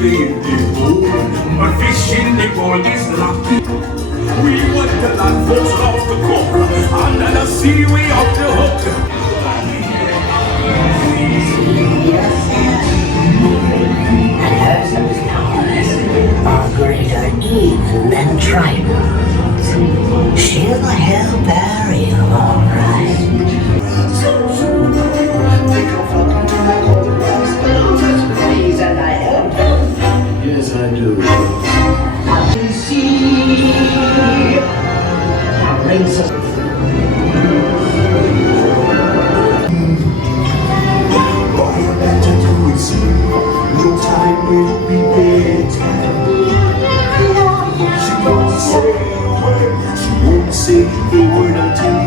stay in the pool, but fishing the world is lucky. We want the land folks love to cook, under the sea we off the hook. And hers powers are greater even than Triton's. She'll help Ariel, all right. And I help them. Yes, I do. I can see. Now brings us. All you got to do is see. No time will be bedtime. She won't say a word. She won't say a word until